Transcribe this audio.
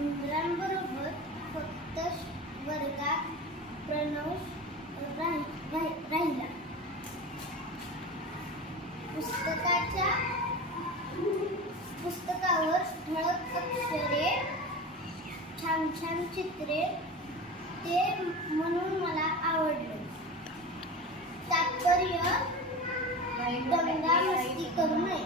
मित्रांबरोबर फक्त वर्गात प्रणव राहिला. पुस्तकावर ठळक अक्षरे, छान छान चित्रे, ते म्हणून मला आवडले. तात्पर्य दंगा मस्ती करू नये.